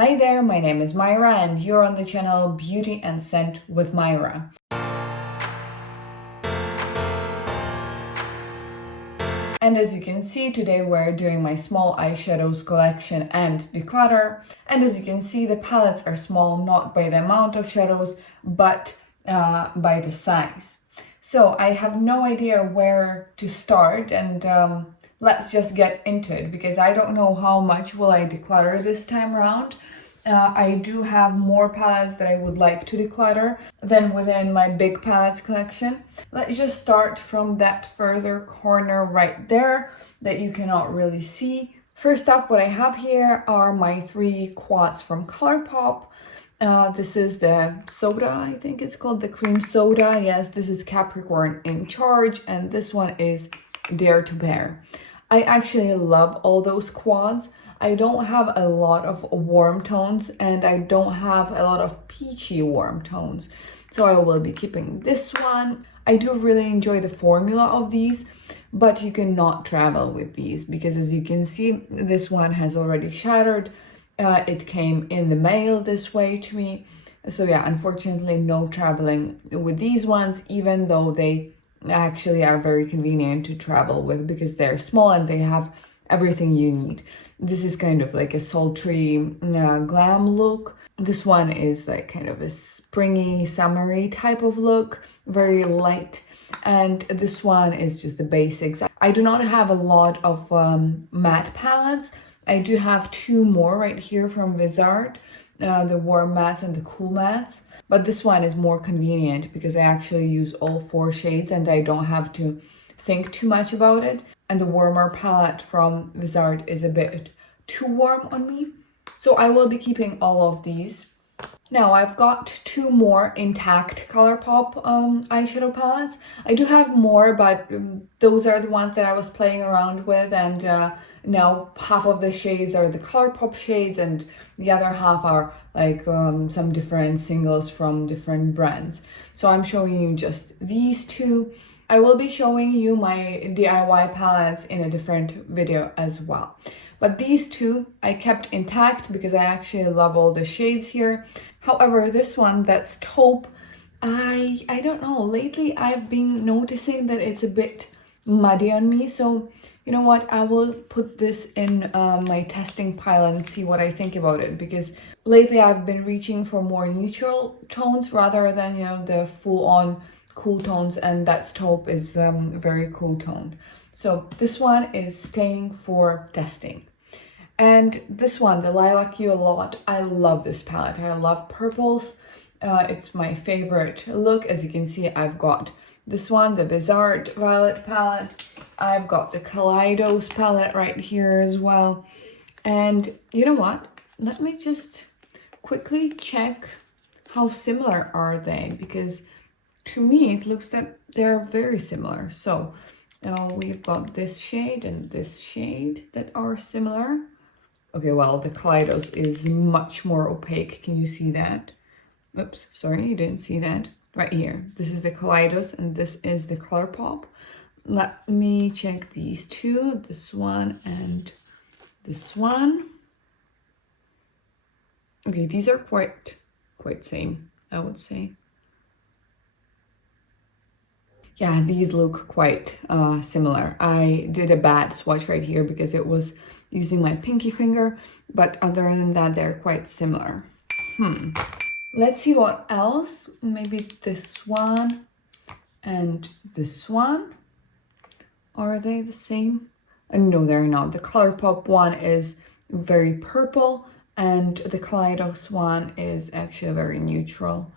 Hi there, my name is Myra and you're on the channel Beauty and Scent with Myra. And as you can see, today we're doing my small eyeshadows collection and declutter. And as you can see, the palettes are small, not by the amount of shadows, but by the size. So I have no idea where to start, and let's just get into it because I don't know how much will I declutter this time around. I do have more palettes that I would like to declutter than within my big palettes collection. Let's just start from that further corner right there that you cannot really see. First up, what I have here are my 3 quads from ColourPop. This is the soda, I think it's called the cream soda. Yes, this is Capricorn in Charge, and this one is Dare to Bear. I actually love all those quads. I don't have a lot of warm tones and I don't have a lot of peachy warm tones. So I will be keeping this one. I do really enjoy the formula of these, but you cannot travel with these because as you can see, this one has already shattered. It came in the mail this way to me. So yeah, unfortunately no traveling with these ones, even though they actually are very convenient to travel with because they're small and they have everything you need. This is kind of like a sultry glam look. This one is like kind of a springy, summery type of look, very light. And this one is just the basics. I do not have a lot of matte palettes. I do have 2 more right here from Viseart, the warm mattes and the cool mattes. But this one is more convenient because I actually use all 4 shades and I don't have to think too much about it. And the warmer palette from Viseart is a bit too warm on me. So I will be keeping all of these. Now I've got 2 more intact ColourPop eyeshadow palettes. I do have more, but those are the ones that I was playing around with, and now half of the shades are the ColourPop shades and the other half are like some different singles from different brands. So I'm showing you just these 2. I will be showing you my DIY palettes in a different video as well. But these 2 I kept intact because I actually love all the shades here. However, this one that's taupe, I don't know, lately I've been noticing that it's a bit muddy on me. So you know what, I will put this in my testing pile and see what I think about it, because lately I've been reaching for more neutral tones rather than, you know, the full-on cool tones, and that taupe is very cool toned. So this one is staying for testing. And this one, the Lilac You a Lot, I love this palette. I love purples. It's my favorite look. As you can see, I've got this one, the Viseart Violet palette. I've got the Kaleidos palette right here as well. And you know what? Let me just quickly check how similar are they, because to me it looks that they're very similar. So we've got this shade and this shade that are similar. Okay, well, the Kaleidos is much more opaque. Can you see that? Oops, sorry, you didn't see that. Right here. This is the Kaleidos and this is the ColourPop. Let me check these 2, this one and this one. Okay, these are quite same, I would say. Yeah, these look quite similar. I did a bad swatch right here because it was using my pinky finger, but other than that, they're quite similar. Let's see what else. Maybe this one and this one. Are they the same? No, they're not. The ColourPop one is very purple and the Kaleidos one is actually very neutral.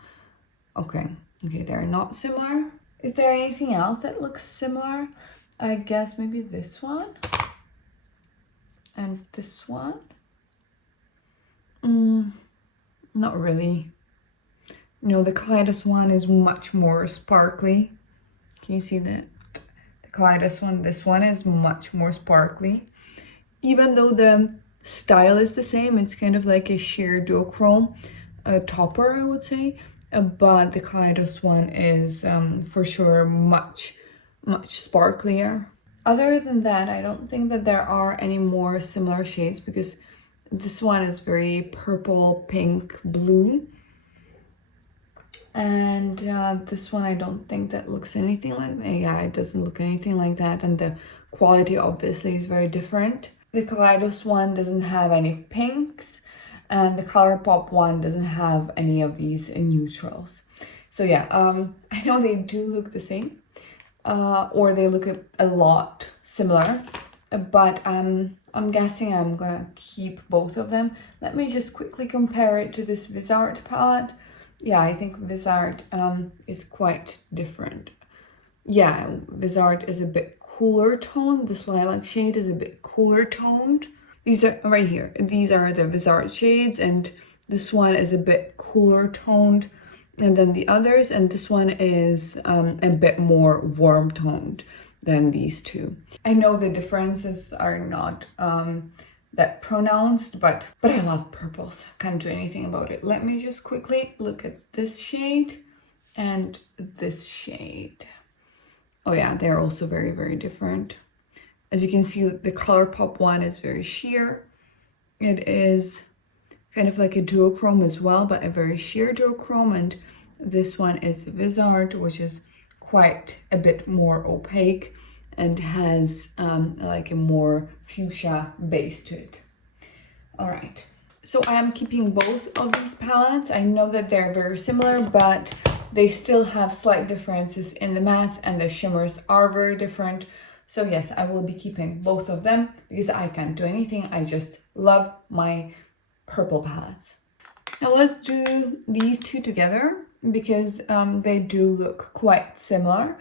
Okay, they're not similar. Is there anything else that looks similar? I guess maybe this one and this one. Not really. No, the Kaleidos one is much more sparkly. Can you see that? The Kaleidos one, this one is much more sparkly. Even though the style is the same, it's kind of like a sheer duochrome topper, I would say. But the Kaleidos one is for sure much sparklier. Other than that, I don't think that there are any more similar shades because this one is very purple, pink, blue. And this one, I don't think that looks anything like that. Yeah, it doesn't look anything like that. And the quality obviously is very different. The Kaleidos one doesn't have any pinks, and the ColourPop one doesn't have any of these neutrals. So yeah, I know they do look the same, or they look a lot similar, but I'm guessing I'm gonna keep both of them. Let me just quickly compare it to this Viseart palette. Yeah, I think Viseart is quite different. Yeah, Viseart is a bit cooler toned. This lilac shade is a bit cooler toned. These are right here. These are the Viseart shades, and this one is a bit cooler toned and then the others, and this one is a bit more warm toned than these two. I know the differences are not that pronounced, but I love purples. Can't do anything about it. Let me just quickly look at this shade and this shade. Oh yeah, they're also very, very different. As you can see, the ColourPop one is very sheer. It is kind of like a duochrome as well, but a very sheer duochrome. And this one is the Viseart, which is quite a bit more opaque and has like a more fuchsia base to it. All right, so I am keeping both of these palettes. I know that they're very similar, but they still have slight differences in the mattes, and the shimmers are very different. So yes, I will be keeping both of them because I can't do anything. I just love my purple palettes. Now let's do these two together because they do look quite similar.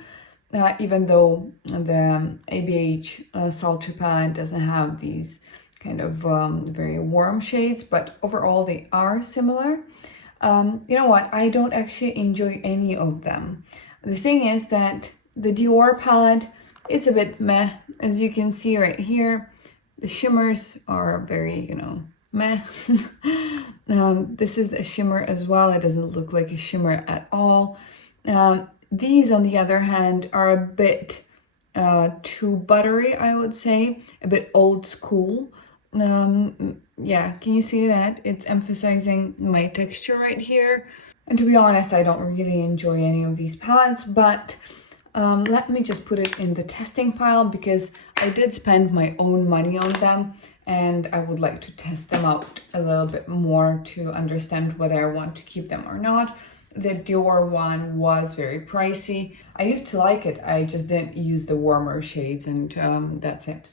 Even though the ABH Sultry palette doesn't have these kind of very warm shades, but overall they are similar. You know what? I don't actually enjoy any of them. The thing is that the Dior palette, it's a bit meh. As you can see right here, the shimmers are very, you know, meh. This is a shimmer as well. It doesn't look like a shimmer at all. These, on the other hand, are a bit too buttery, I would say, a bit old school. Yeah, can you see that? It's emphasizing my texture right here. And to be honest, I don't really enjoy any of these palettes, but let me just put it in the testing pile because I did spend my own money on them and I would like to test them out a little bit more to understand whether I want to keep them or not. The Dior one was very pricey. I used to like it, I just didn't use the warmer shades, and that's it.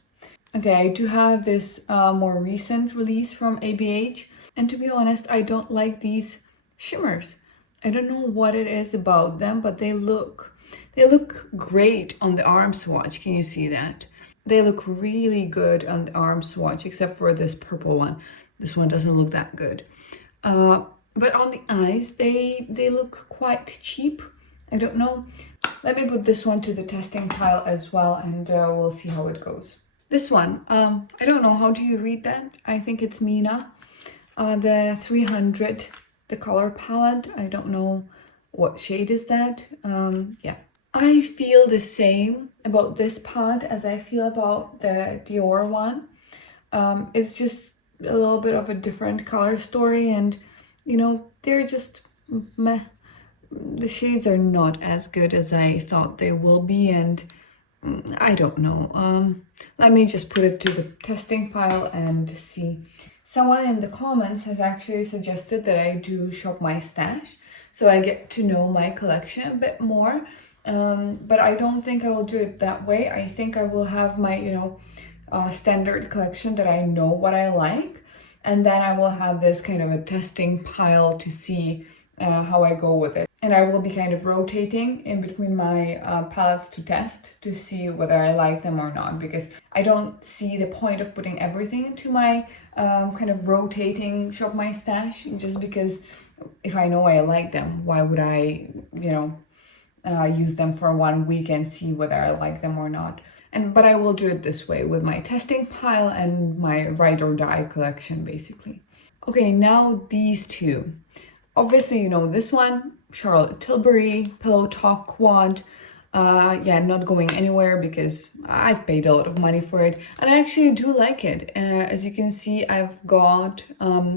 Okay, I do have this more recent release from ABH, and to be honest, I don't like these shimmers. I don't know what it is about them, but they look great on the arm swatch. Can you see that? They look really good on the arm swatch, except for this purple one. This one doesn't look that good. But on the eyes, they look quite cheap. I don't know. Let me put this one to the testing pile as well, and we'll see how it goes. This one, I don't know, how do you read that? I think it's Mina. The 300, the color palette. I don't know what shade is that. Yeah. I feel the same about this palette as I feel about the Dior one. It's just a little bit of a different color story, and you know, they're just meh. The shades are not as good as I thought they will be, and I don't know. Let me just put it to the testing pile and see. Someone in the comments has actually suggested that I do shop my stash, so I get to know my collection a bit more. But I don't think I will do it that way. I think I will have my, you know, standard collection that I know what I like. And then I will have this kind of a testing pile to see how I go with it. And I will be kind of rotating in between my palettes to test to see whether I like them or not. Because I don't see the point of putting everything into my kind of rotating shop my stash. Just because if I know I like them, why would I, you know, use them for 1 week and see whether I like them or not. But I will do it this way with my testing pile and my ride or die collection, basically. Okay, now these two. Obviously, you know this one, Charlotte Tilbury Pillow Talk Quad. Yeah, not going anywhere because I've paid a lot of money for it, and I actually do like it. As you can see, I've got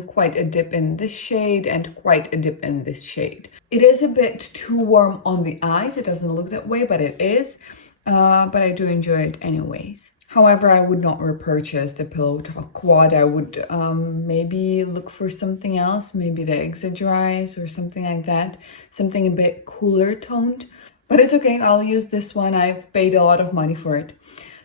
quite a dip in this shade and quite a dip in this shade. It is a bit too warm on the eyes. It doesn't look that way, but it is. But I do enjoy it anyways. However, I would not repurchase the Pillow Talk Quad. I would maybe look for something else, maybe the Exagerize or something like that, something a bit cooler toned. But it's okay, I'll use this one. I've paid a lot of money for it.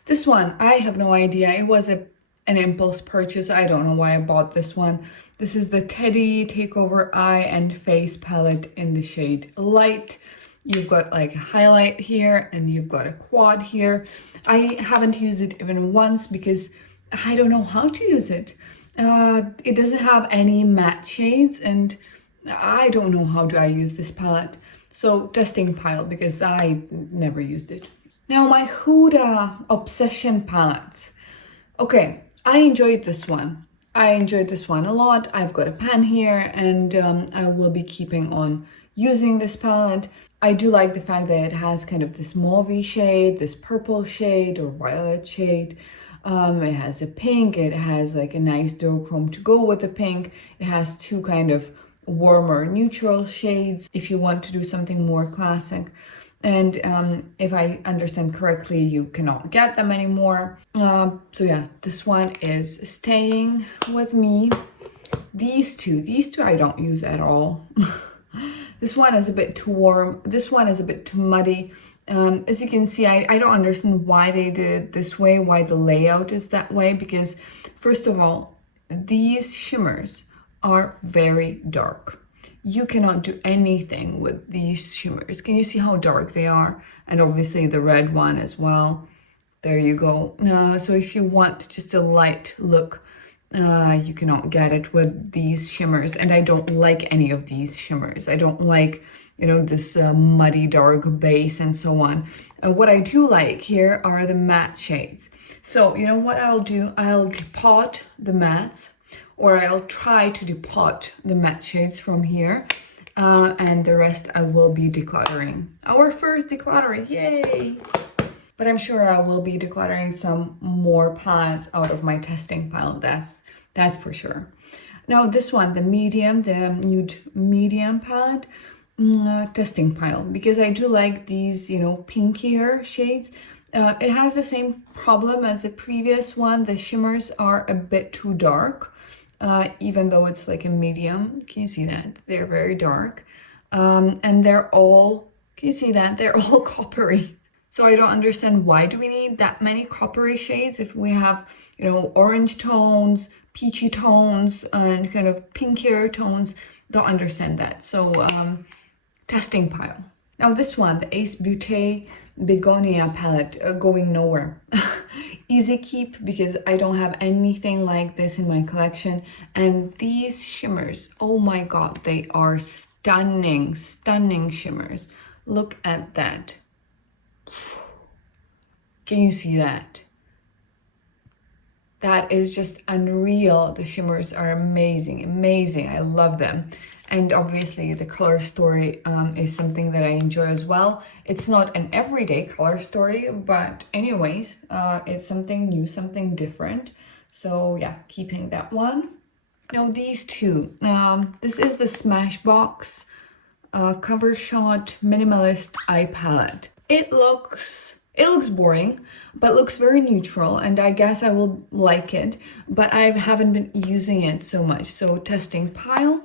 This one, I have no idea. It was an impulse purchase. I don't know why I bought this one. This is the Teddy Takeover Eye and Face Palette in the shade Light. You've got like a highlight here and you've got a quad here. I haven't used it even once because I don't know how to use it. It doesn't have any matte shades and I don't know how do I use this palette. So testing pile because I never used it. Now my Huda Obsession palettes. Okay, I enjoyed this one. I enjoyed this one a lot. I've got a pan here and I will be keeping on using this palette. I do like the fact that it has kind of this mauve shade, this purple shade or violet shade. It has a pink, it has like a nice duochrome to go with the pink. It has two kind of warmer neutral shades if you want to do something more classic. And if I understand correctly, you cannot get them anymore. So yeah, this one is staying with me. These two I don't use at all. This one is a bit too warm. This one is a bit too muddy. As you can see, I don't understand why they did it this way, why the layout is that way, because first of all, these shimmers are very dark. You cannot do anything with these shimmers. Can you see how dark they are? And obviously the red one as well. There you go. So if you want just a light look, you cannot get it with these shimmers. And I don't like any of these shimmers. I don't like, you know, this muddy dark base and so on. What I do like here are the matte shades. So you know what I'll do? I'll depot the mattes, or I'll try to depot the matte shades from here, and the rest I will be decluttering. Our first decluttering, yay! But I'm sure I will be decluttering some more palettes out of my testing pile, that's for sure. Now this one, the nude medium palette, testing pile, because I do like these, you know, pinkier shades. It has the same problem as the previous one. The shimmers are a bit too dark. Even though it's like a medium. Can you see that? They're very dark. And they're all, can you see that? They're all coppery. So I don't understand, why do we need that many coppery shades if we have, you know, orange tones, peachy tones, and kind of pinkier tones? Don't understand that. So testing pile. Now this one, the Ace Beauté Begonia palette, going nowhere. Easy keep because I don't have anything like this in my collection. And these shimmers, oh my god, they are stunning, stunning shimmers. Look at that. Can you see that? That is just unreal. The shimmers are amazing, amazing. I love them. And obviously the color story is something that I enjoy as well. It's not an everyday color story, but anyways, it's something new, something different. So yeah, keeping that one. Now these two, this is the Smashbox Cover Shot Minimalist Eye Palette. It looks boring, but looks very neutral, and I guess I will like it, but I haven't been using it so much. So testing pile.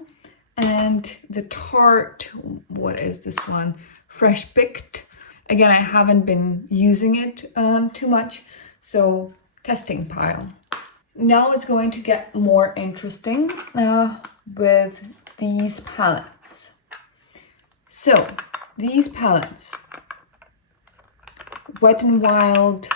And the Tarte, what is this one? Fresh Picked. Again, I haven't been using it too much, so testing pile. Now it's going to get more interesting with these palettes. So these palettes, Wet n Wild,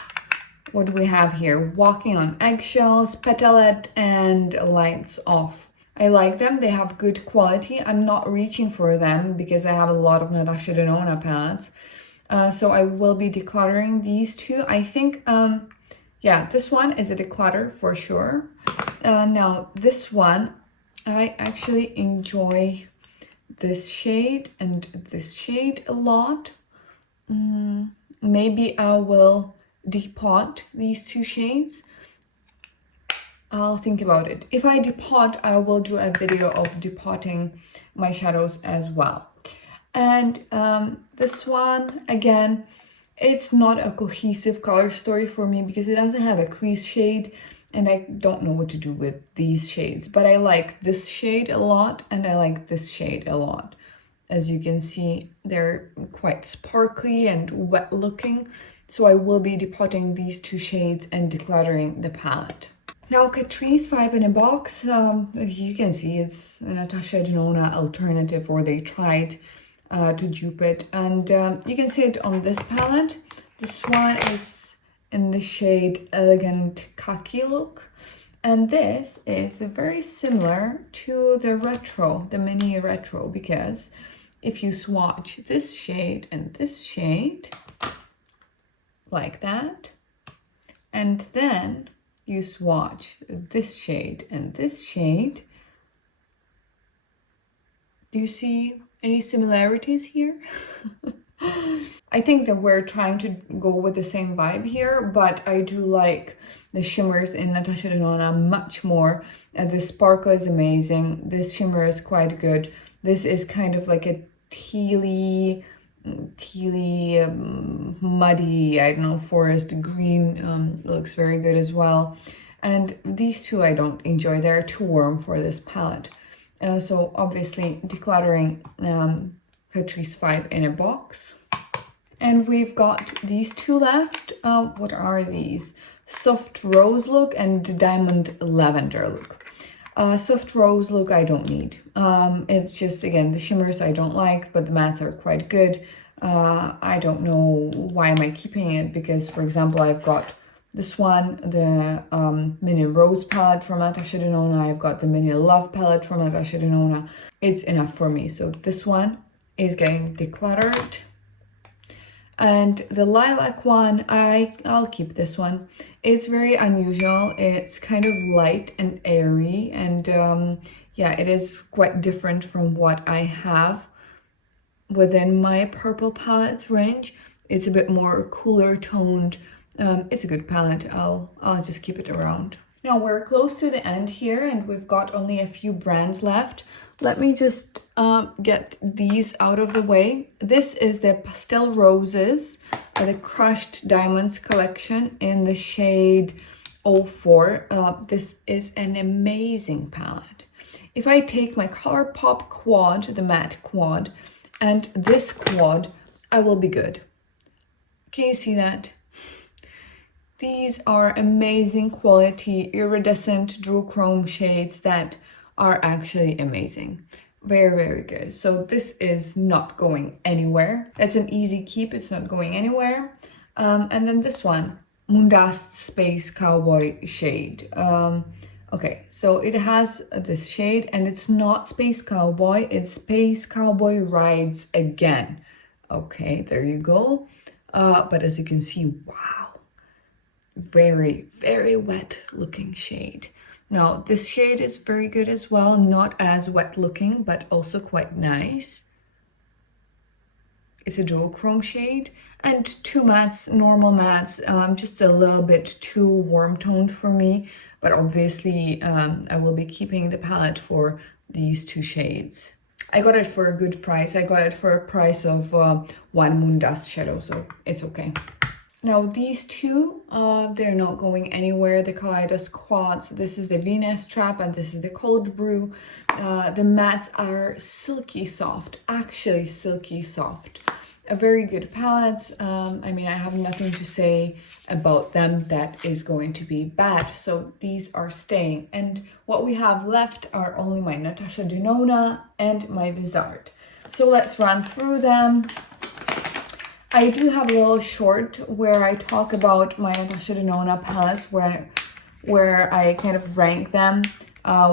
what do we have here? Walking on Eggshells, Petalette, and Lights Off. I like them, they have good quality. I'm not reaching for them because I have a lot of Natasha Denona palettes. So I will be decluttering these two. I think, yeah, this one is a declutter for sure. Now this one, I actually enjoy this shade and this shade a lot. maybe I will depot these two shades. I'll think about it. If I depot, I will do a video of depotting my shadows as well. And this one, again, it's not a cohesive color story for me because it doesn't have a crease shade and I don't know what to do with these shades. But I like this shade a lot and I like this shade a lot. As you can see, they're quite sparkly and wet looking. So I will be depotting these two shades and decluttering the palette. Now Catrice 5 in a box, you can see it's a Natasha Denona alternative, or they tried to dupe it. And you can see it on this palette. This one is in the shade Elegant Khaki look. And this is very similar to the retro, the mini retro, because if you swatch this shade and this shade, like that, and then you swatch this shade and this shade, do you see any similarities here? I think that we're trying to go with the same vibe here, but I do like the shimmers in Natasha Denona much more. The sparkle is amazing. This shimmer is quite good. This is kind of like a tealy, muddy, I don't know, forest green. Looks very good as well. And these two I don't enjoy. They're too warm for this palette. So obviously decluttering Catrice 5 in a box. And we've got these two left. What are these? Soft Rose look and Diamond Lavender look. Soft Rose look I don't need. It's just, again, the shimmers I don't like, but the mattes are quite good. I don't know why am I keeping it, because, for example, I've got this one, the Mini Rose palette from Natasha Denona. I've got the Mini Love palette from Natasha Denona. It's enough for me. So this one is getting decluttered. And the lilac one, I'll keep this one. It's very unusual. It's kind of light and airy, and yeah, it is quite different from what I have within my purple palettes range. It's a bit more cooler toned. It's a good palette. I'll just keep it around. Now we're close to the end here and we've got only a few brands left. Let me just get these out of the way. This is the Pastel Roses, the Crushed Diamonds collection in the shade 04. This is an amazing palette. If I take my ColourPop quad, the matte quad, and this quad, I will be good. Can you see that? These are amazing quality iridescent duochrome shades that are actually amazing. Very, very good. So this is not going anywhere. It's an easy keep. It's not going anywhere. And then this one, Moondust Space Cowboy shade. Okay, so it has this shade and it's not Space Cowboy. It's Space Cowboy Rides Again. Okay, there you go. But as you can see, wow. Very, very wet looking shade. Now this shade is very good as well, not as wet looking, but also quite nice. It's a duochrome shade and two mattes, normal mattes, just a little bit too warm toned for me, but obviously I will be keeping the palette for these two shades. I got it for a good price. I got it for a price of one Moondust shadow, so it's okay. Now these two, they're not going anywhere. The Kaleidos Quads, this is the Venus Trap and this is the Cold Brew. The mattes are silky soft, actually silky soft. A very good palettes. I mean, I have nothing to say about them that is going to be bad. So these are staying. And what we have left are only my Natasha Denona and my Viseart. So let's run through them. I do have a little short where I talk about my Natasha Denona palettes where I kind of rank them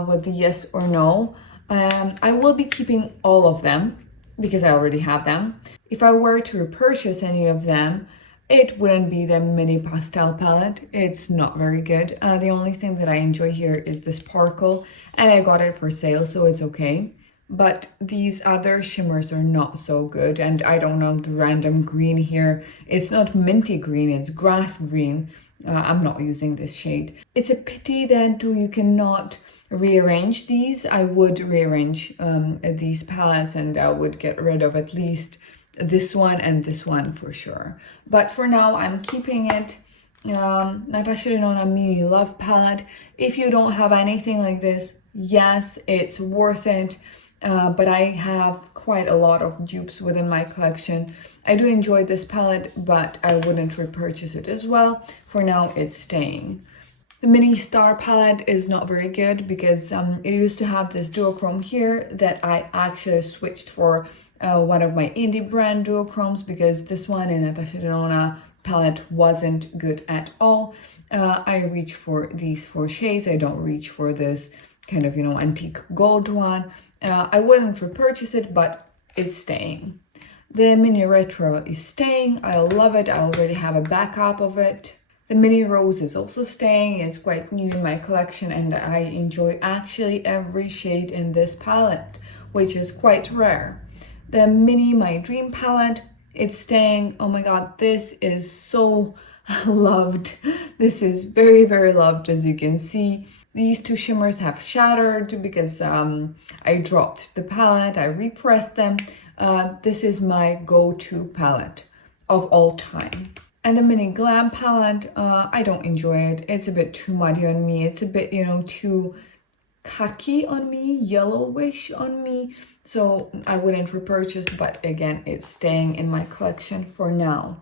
with the yes or no. I will be keeping all of them because I already have them. If I were to repurchase any of them, it wouldn't be the mini pastel palette. It's not very good. The only thing that I enjoy here is the sparkle and I got it for sale, so it's okay. but these other shimmers are not so good. And I don't know, the random green here, it's not minty green, it's grass green. I'm not using this shade. It's a pity that you cannot rearrange these. I would rearrange these palettes, and I would get rid of at least this one and this one for sure. But for now, I'm keeping it. Natasha Denona Mini Love palette. If you don't have anything like this, yes, it's worth it. But I have quite a lot of dupes within my collection. I do enjoy this palette, but I wouldn't repurchase it as well. For now, it's staying. The Mini Star palette is not very good because it used to have this duochrome here that I actually switched for one of my indie brand duochromes because this one in Natasha Denona palette wasn't good at all. I reach for these 4 shades. I don't reach for this kind of, antique gold one. I wouldn't repurchase it, but it's staying. The Mini Retro is staying. I love it. I already have a backup of it. The Mini Rose is also staying. It's quite new in my collection, and I enjoy actually every shade in this palette, which is quite rare. The Mini My Dream palette, it's staying. Oh my god, this is so loved. This is very, very loved, as you can see. These 2 shimmers have shattered because I dropped the palette, I repressed them. This is my go-to palette of all time. And the Mini Glam palette, I don't enjoy it. It's a bit too muddy on me. It's a bit, too khaki on me, yellowish on me. So I wouldn't repurchase, but again, it's staying in my collection for now.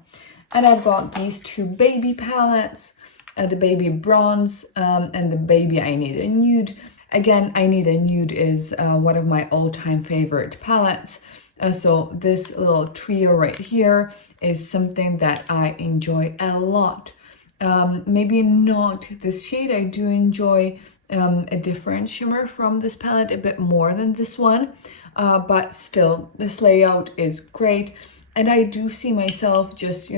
And I've got these 2 baby palettes, the Baby Bronze and the Baby I Need a Nude. Again, I Need a Nude is one of my all-time favorite palettes. So this little trio right here is something that I enjoy a lot. Maybe not this shade. I do enjoy a different shimmer from this palette a bit more than this one. But still, this layout is great. And I do see myself just,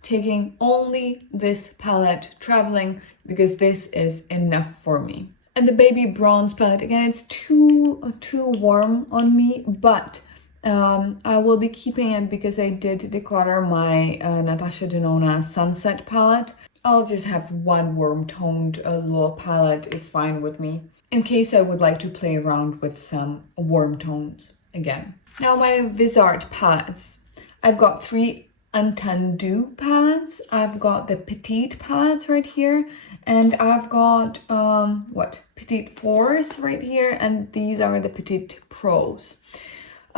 taking only this palette traveling because this is enough for me. And the Baby Bronze palette, again, it's too warm on me, but I will be keeping it because I did declutter my Natasha Denona Sunset palette. I'll just have one warm-toned little palette. It's fine with me, in case I would like to play around with some warm tones again. Now my Viseart palettes. I've got 3 Entendu palettes. I've got the Petite palettes right here, and I've got Petite 4s right here, and these are the Petite Pros.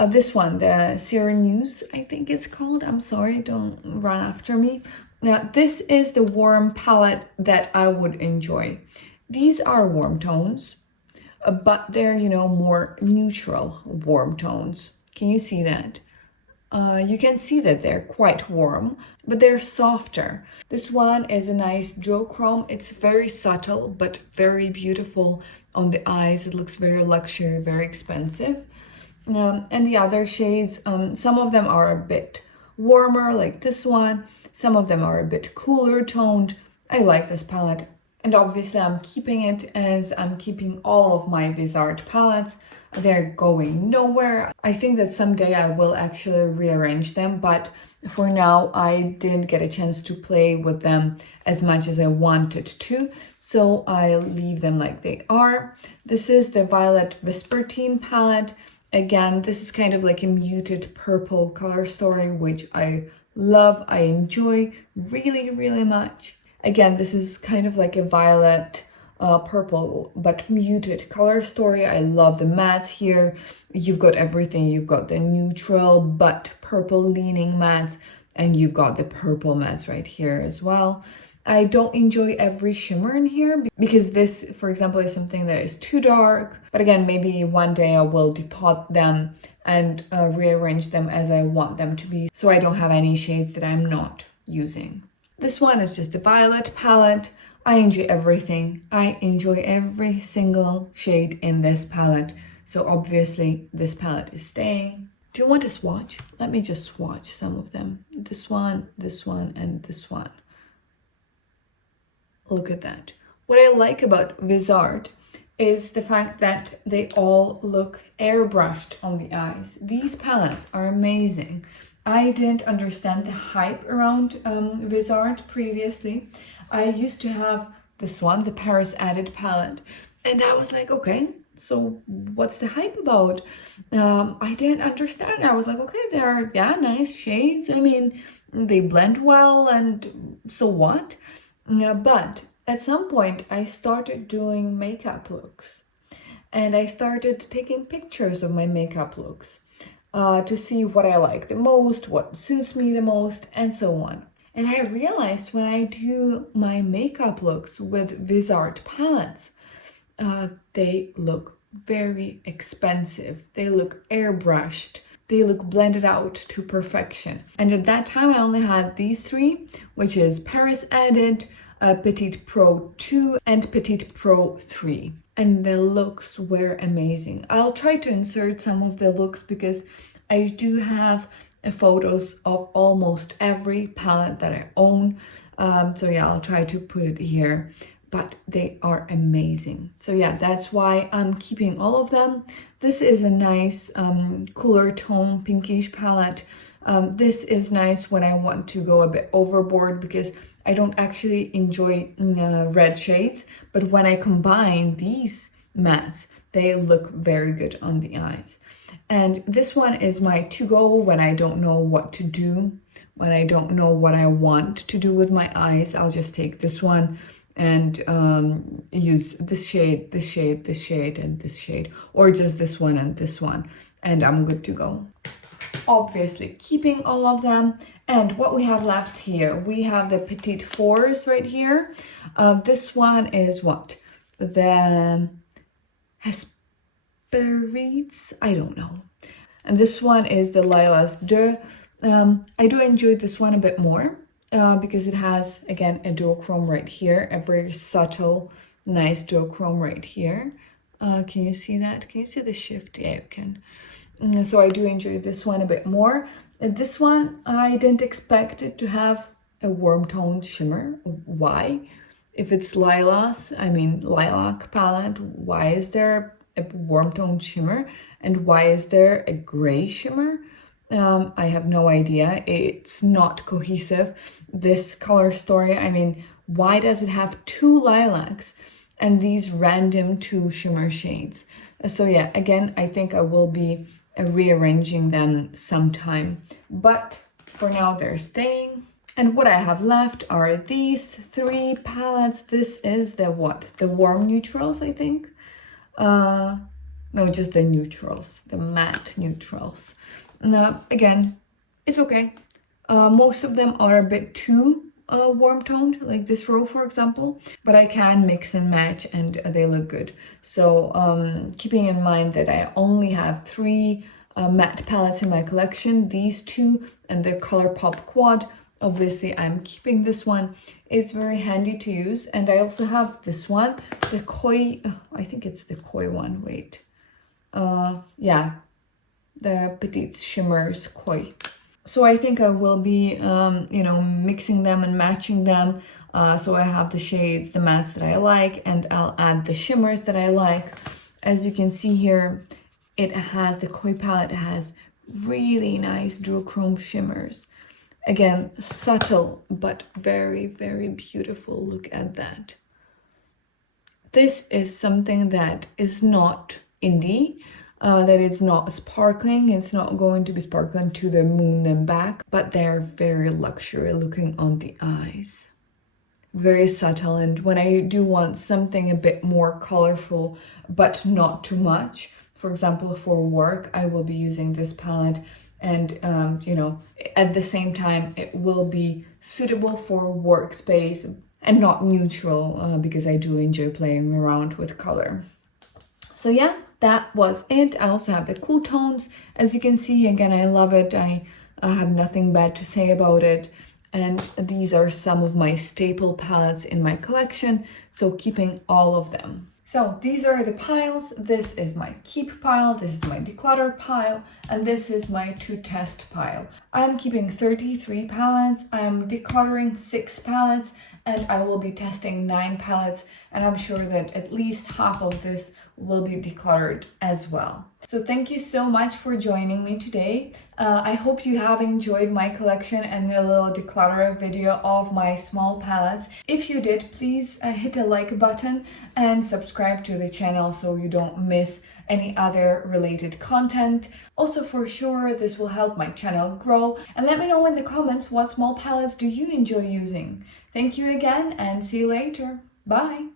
This one, the News, I think it's called. I'm sorry, don't run after me. Now, this is the warm palette that I would enjoy. These are warm tones, but they're, more neutral warm tones. Can you see that? You can see that they're quite warm, but they're softer. This one is a nice duochrome. It's very subtle, but very beautiful on the eyes. It looks very luxury, very expensive. And the other shades, some of them are a bit warmer, like this one. Some of them are a bit cooler toned. I like this palette. And obviously I'm keeping it, as I'm keeping all of my Viseart palettes. They're going nowhere. I think that someday I will actually rearrange them, but for now I didn't get a chance to play with them as much as I wanted to, so I'll leave them like they are. This is the Violet Vespertine palette. Again, this is kind of like a muted purple color story, which I love, I enjoy really, really much. Again, this is kind of like a violet purple but muted color story. I love the mattes here. You've got everything. You've got the neutral but purple leaning mattes, and you've got the purple mattes right here as well. I don't enjoy every shimmer in here because this, for example, is something that is too dark. But again, maybe one day I will depot them and rearrange them as I want them to be, so I don't have any shades that I'm not using. This one is just the Violet palette. I enjoy everything. I enjoy every single shade in this palette. So obviously this palette is staying. Do you want a swatch? Let me just swatch some of them. This one, and this one. Look at that. What I like about Viseart is the fact that they all look airbrushed on the eyes. These palettes are amazing. I didn't understand the hype around Viseart previously. I used to have this one, the Paris Added palette, and I was like, okay, so what's the hype about? I didn't understand. I was like, okay, they're, yeah, nice shades. I mean, they blend well, and so what? But at some point, I started doing makeup looks, and I started taking pictures of my makeup looks to see what I like the most, what suits me the most, and so on. And I realized when I do my makeup looks with Viseart palettes, they look very expensive. They look airbrushed. They look blended out to perfection. And at that time, I only had these three, which is Paris Added, Petite Pro 2, and Petite Pro 3. And the looks were amazing. I'll try to insert some of the looks because I do have photos of almost every palette that I own. So yeah, I'll try to put it here. But they are amazing. So yeah, that's why I'm keeping all of them. This is a nice cooler tone pinkish palette. This is nice when I want to go a bit overboard because I don't actually enjoy red shades, but when I combine these mattes, they look very good on the eyes. And this one is my to-go when I don't know what to do, when I don't know what I want to do with my eyes. I'll just take this one and use this shade, this shade, this shade, and this shade, or just this one and this one, and I'm good to go. Obviously, keeping all of them. And what we have left here, we have the Petite Fours right here. This one is what? The Hesperides? I don't know. And this one is the Lilas Deux. I do enjoy this one a bit more because it has, again, a duochrome right here, a very subtle, nice duochrome right here. Can you see that? Can you see the shift? Yeah, you can. So I do enjoy this one a bit more. This one, I didn't expect it to have a warm toned shimmer. Why? If it's lilas, I mean lilac palette, why is there a warm toned shimmer? And why is there a gray shimmer? I have no idea. It's not cohesive. This color story, I mean, why does it have two lilacs and these random two shimmer shades? So yeah, again, I think I will be rearranging them sometime, but for now they're staying. And what I have left are these three palettes. This is the what? The warm neutrals, I think. No, just the neutrals, the matte neutrals. Now, again, it's okay. Most of them are a bit too warm toned, like this row, for example, but I can mix and match and they look good. So keeping in mind that I only have three matte palettes in my collection, these two and the ColourPop quad, obviously I'm keeping this one. It's very handy to use. And I also have this one, the Koi, I think it's the Koi one, wait. Yeah, the Petite Shimmers Koi. So I think I will be, mixing them and matching them. So I have the shades, the mattes that I like, and I'll add the shimmers that I like. As you can see here, it has, the Koi palette has really nice duochrome shimmers. Again, subtle, but very, very beautiful. Look at that. This is something that is not indie. That it's not sparkling, it's not going to be sparkling to the moon and back, but they're very luxury looking on the eyes. Very subtle, and when I do want something a bit more colorful, but not too much, for example, for work, I will be using this palette, and at the same time, it will be suitable for workspace and not neutral, because I do enjoy playing around with color. So yeah, that was it. I also have the cool tones. As you can see, again, I love it. I have nothing bad to say about it. And these are some of my staple palettes in my collection, so keeping all of them. So these are the piles. This is my keep pile, this is my declutter pile, and this is my to test pile. I'm keeping 33 palettes, I'm decluttering 6 palettes, and I will be testing 9 palettes, and I'm sure that at least half of this will be decluttered as well. So thank you so much for joining me today. I hope you have enjoyed my collection and a little declutter video of my small palettes. If you did, please hit a like button and subscribe to the channel so you don't miss any other related content. Also, for sure, this will help my channel grow. And let me know in the comments what small palettes do you enjoy using. Thank you again and see you later. Bye!